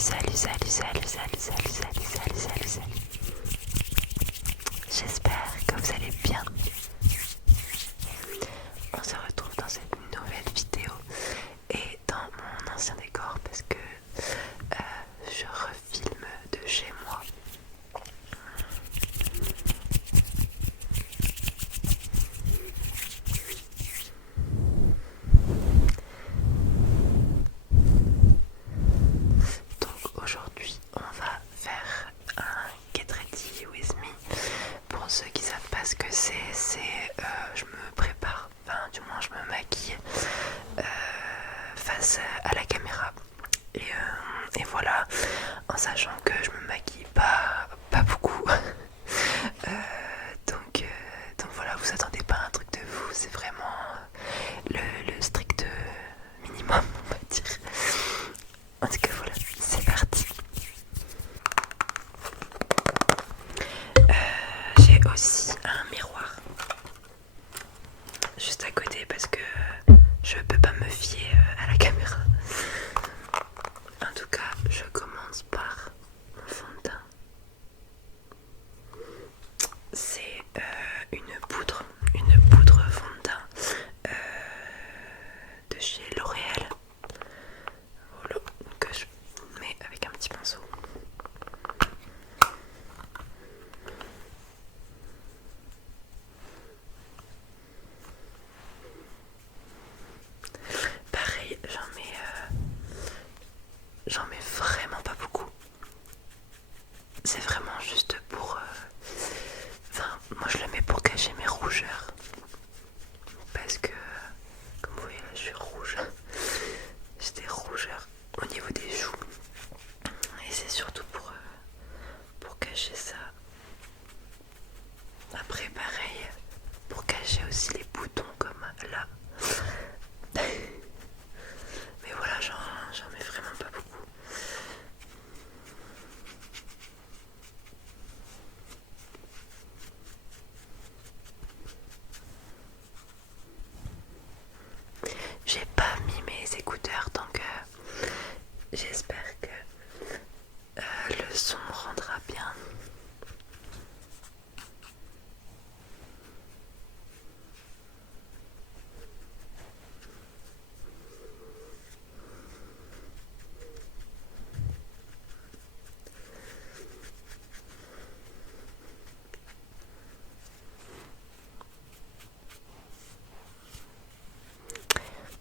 salut, salut, salut, salut, salut, salut, salut, salut, salut. J'espère que vous allez bien. On se retrouve dans cette nouvelle vidéo et dans mon ancien décor parce que je refilme de chez moi. Donc aujourd'hui on va faire un Get Ready With Me. Pour ceux qui savent pas ce que c'est, je me prépare, enfin du moins je me maquille face à la caméra et voilà, en sachant que je me maquille pas beaucoup. Donc voilà, vous attendez pas un truc de fou, c'est vraiment le strict minimum, on va dire. En tout cas voilà, c'est parti. J'ai aussi un miroir juste à côté parce que je peux pas me fier à la caméra. En tout cas, je commence par mon fond de teint. C'est une poudre fond de teint de chez L'Oréal. Voilà, que je mets avec un petit pinceau. Pareil, j'en mets vraiment pas beaucoup. C'est vraiment juste pour... Enfin, moi je le mets pour cacher mes rougeurs. Parce que, comme vous voyez là, je suis rouge. J'ai des rougeurs au niveau des joues. Et c'est surtout pour cacher ça. Après, pareil, pour cacher aussi les boutons comme là. Mais voilà, j'en mets vraiment pas beaucoup. J'ai pas mis mes écouteurs, donc j'espère que le son rendra bien.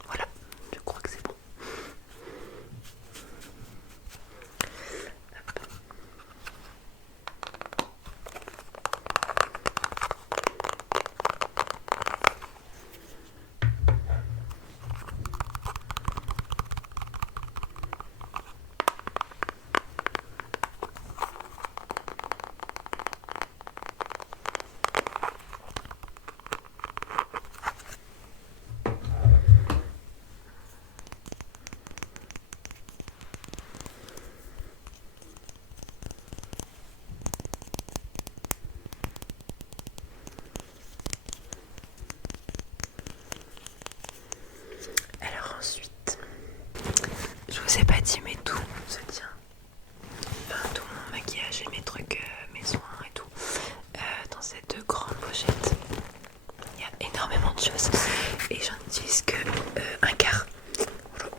Voilà, je crois que c'est bon. Alors ensuite, je vous ai pas dit mais tout se tient. Enfin tout mon maquillage et mes trucs, mes soins et tout dans cette grande pochette. Il y a énormément de choses et j'en utilise que un quart. Voilà.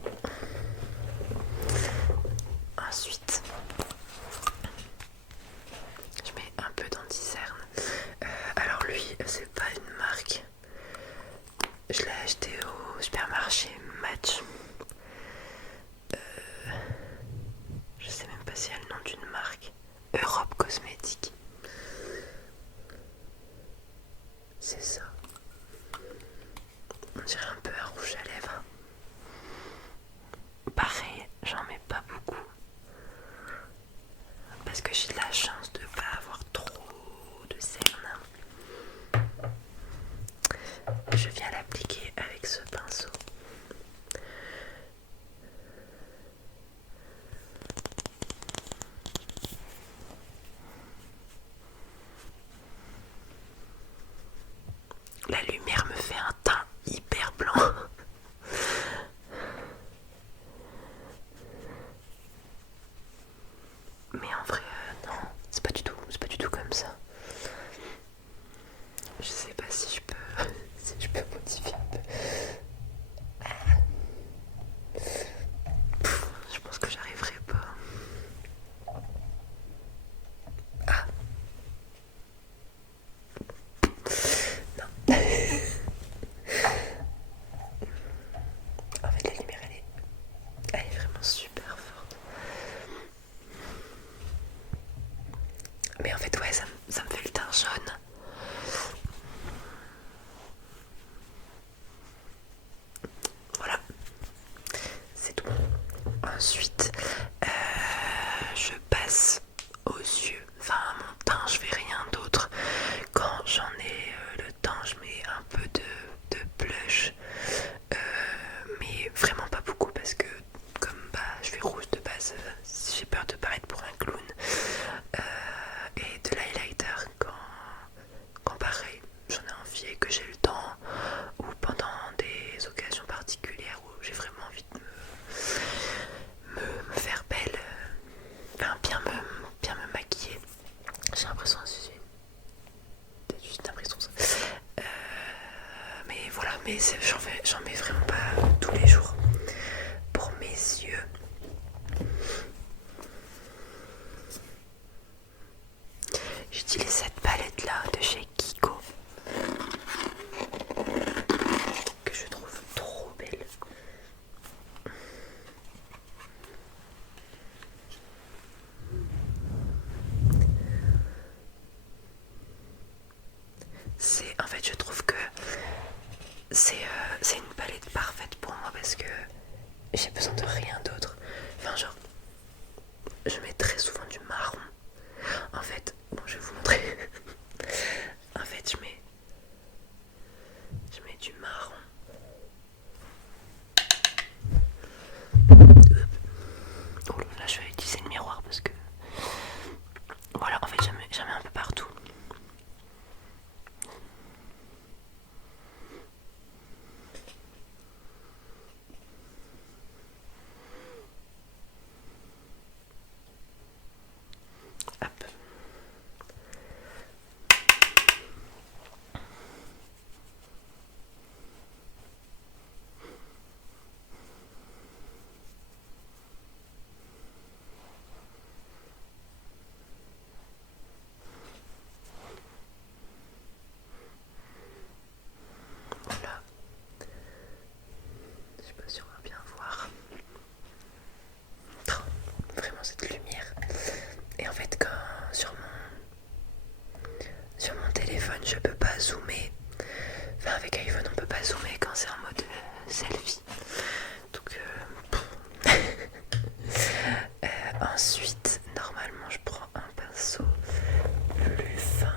Ensuite, je mets un peu d'anti-cerne. Alors lui, c'est pas une marque. Je l'ai acheté au supermarché Match. Je sais même pas si elle a le nom d'une marque. Europe Cosmétique. C'est ça. On dirait un peu un rouge à lèvres. Pareil, j'en mets pas beaucoup. Parce que j'ai de la chance de pas avoir trop de cernes. Je viens l'appliquer avec ce pinceau. La lumière me fait un teint hyper blanc. Mais en fait, ouais, ça me fait le teint jaune. Voilà, c'est tout. Ensuite, je passe aux yeux. Enfin, à mon teint, je fais rien d'autre. Quand j'en ai le temps, je mets un peu de blush. Mais vraiment pas beaucoup parce que comme bah, je suis rouge de base, j'ai peur de paraître pour un clown. Et de l'highlighter quand pareil, j'en ai envie et que j'ai le temps, ou pendant des occasions particulières où j'ai vraiment envie de me faire belle, enfin bien me maquiller. J'ai l'impression aussi, j'ai peut-être juste l'impression ça. Mais voilà, mais j'en mets vraiment pas tous les jours. Pour mes yeux, j'utilise cette palette là de chez Kiko que je trouve trop belle. En fait, je trouve que c'est une palette parfaite pour moi parce que j'ai besoin de rien d'autre. Enfin, genre, je mets très souvent du marron. En fait, bon, je vais vous montrer. En fait, je mets du marron. Oh là, je vais utiliser le miroir parce que voilà, en fait, j'en mets un peu partout. Hop. Voilà. Je sais pas si on va bien voir. Oh, vraiment cette lumière. Et en fait, quand sur mon téléphone, je peux pas zoomer. Enfin, avec iPhone, on peut pas zoomer quand c'est en mode selfie. Donc, ensuite, normalement, je prends un pinceau plus fin.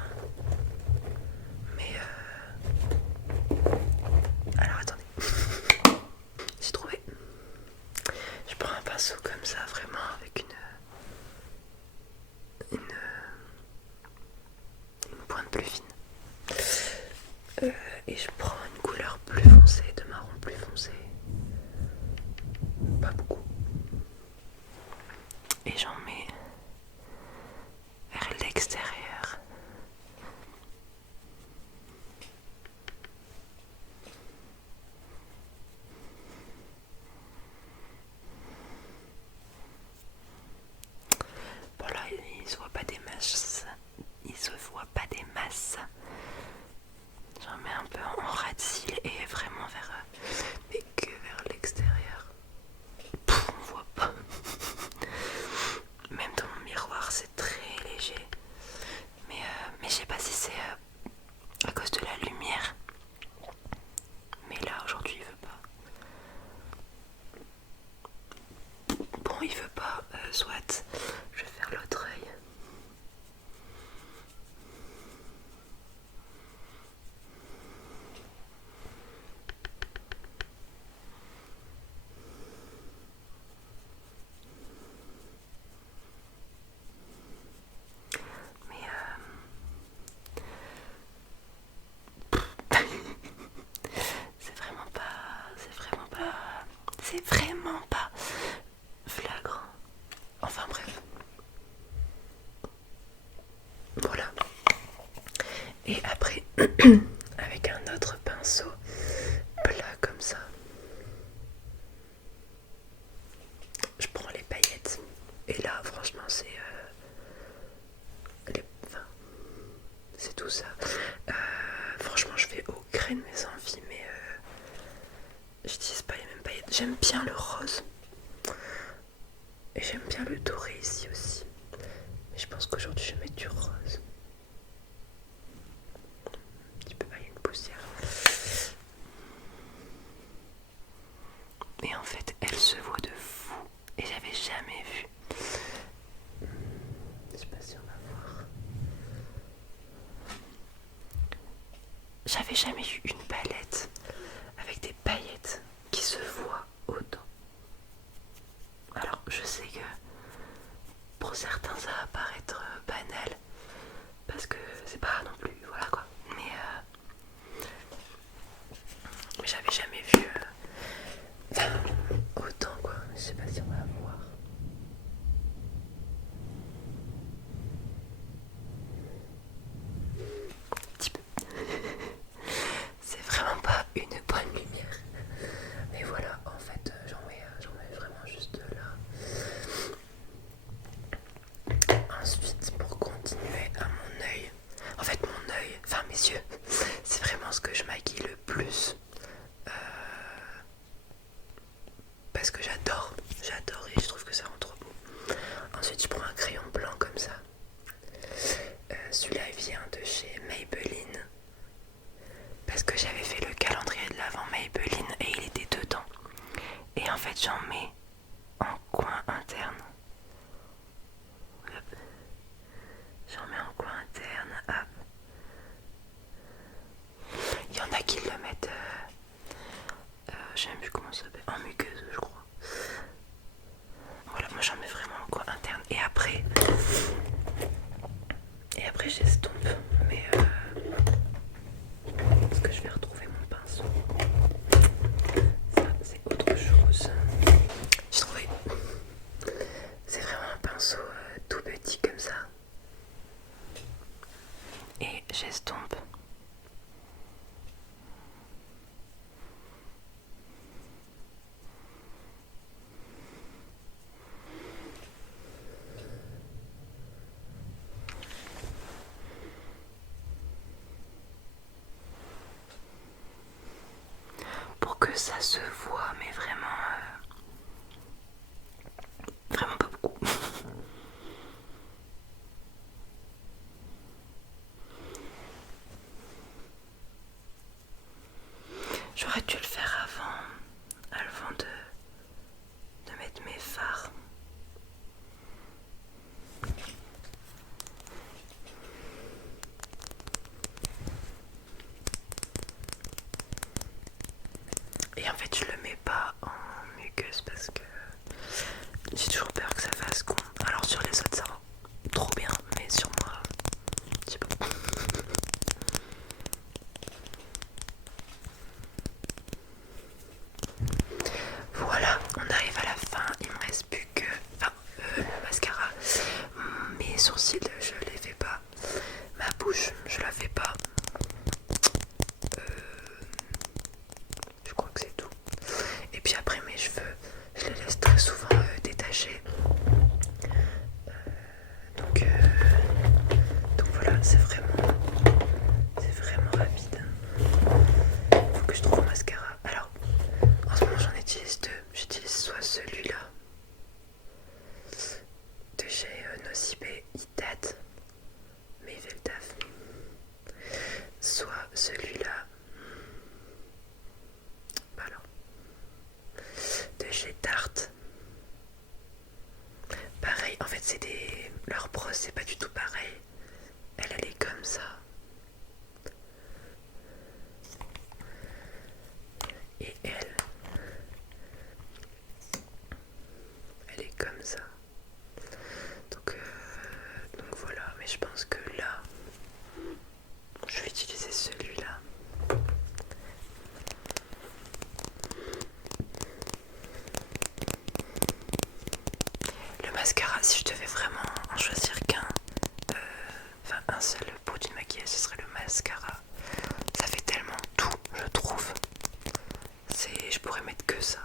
Mais alors attendez, j'ai trouvé. Je prends un pinceau comme ça, vraiment avec une pointe plus fine. Et je prends une couleur plus foncée, de marron plus foncé. Pas beaucoup. Et j'en mets vers l'extérieur. Bon là, il se voit pas des masses. Il se voit pas des masses. J'en mets un peu en ras de cils et vraiment mais que vers l'extérieur. On voit pas. Même dans mon miroir, c'est très léger. Mais je sais pas si c'est à cause de la lumière. Mais là, aujourd'hui, il veut pas. Bon, il veut pas, soit. Je vais faire l'autre œil. C'est vraiment pas flagrant. Enfin bref. Voilà. Et après, avec un autre pinceau plat comme ça, je prends les paillettes. Et là, franchement, c'est tout ça. Franchement, je vais au gré de mes envies, mais j'utilise pas les mêmes paillettes. J'aime bien le rose. Et j'aime bien le doré ici aussi. Mais je pense qu'aujourd'hui, je vais mettre du rose. j'avais jamais eu une palette avec des paillettes qui se voient autant. Alors je sais que pour certains ça va paraître banal parce que c'est pas non plus, voilà quoi. Mais j'avais jamais vu autant quoi. Je sais pas si on va voir. Un petit peu. C'est vraiment pas une bonne lumière. Mais voilà, en fait, j'en mets vraiment juste là. Ensuite, pour continuer à mon œil, en fait mon œil, enfin mes yeux, c'est vraiment ce que je maquille le plus. Parce que j'adore et je trouve que ça rend trop beau. Ensuite, je prends un crayon blanc comme ça. Celui-là vient de chez Maybelline. Parce que j'avais fait le calendrier de l'avant Maybelline et il était dedans. Et en fait, j'en mets en coin interne. Hop. J'en mets en coin interne. Hop. Il y en a qui le mettent, je sais même plus comment ça s'appelle, en muqueuse, je crois. Voilà, moi j'en mets vraiment en coin interne. Et après j'estompe. Mais est-ce que je vais retrouver mon pinceau? Ça, c'est autre chose. J'ai trouvé. C'est vraiment un pinceau tout petit comme ça. Et j'estompe. Pour que ça se voit, mais vraiment, vraiment pas beaucoup. J'aurais dû le faire avant de mettre mes fards. Et en fait je le mets pas en muqueuse parce que j'ai toujours peur que ça fasse con. Alors sur les autres ça va trop bien, mais sur moi, je sais pas. Voilà, on arrive à la fin, il me reste plus que le mascara. Mes sourcils je les fais pas, ma bouche je la fais pas. Je crois que c'est tout. Et puis après mes cheveux, je les laisse très souvent détachés. Donc voilà, c'est vraiment rapide. Faut que je trouve un mascara. Alors, en ce moment j'en utilise deux. J'utilise soit celui-là de chez Nocibe, il date, mais il fait le taf. Soit celui-là, voilà, de chez Tarte. Pareil, en fait c'est des... Leur brosse c'est pas du tout pareil. Elle est comme ça. Et elle est comme ça. Donc voilà, mais je pense que là, je vais utiliser celui-là. Le mascara, si je devais vraiment en choisir qu'un, enfin un seul produit de maquillage, ce serait le mascara. Ça fait tellement tout, je trouve. Je pourrais mettre que ça.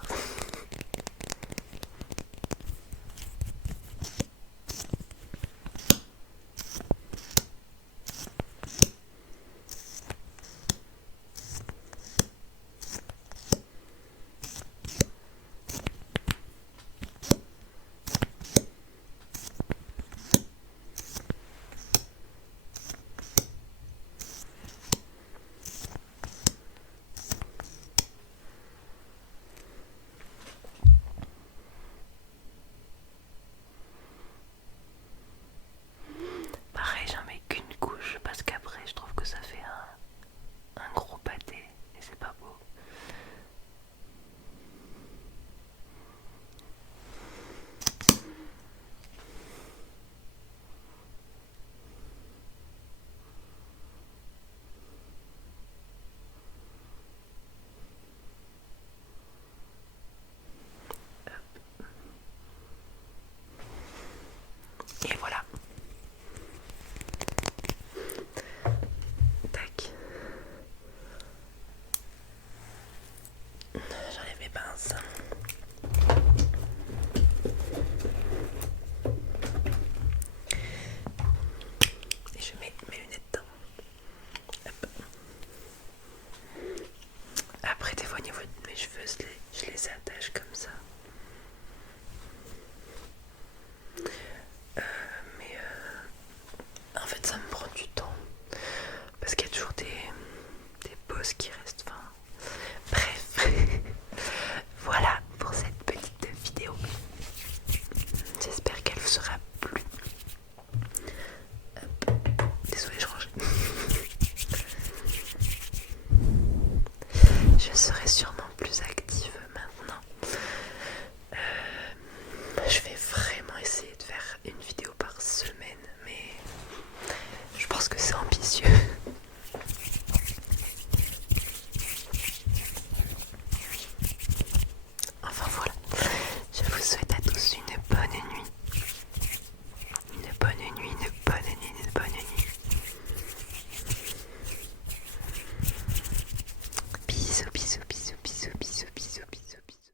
je serai sûrement plus agréable.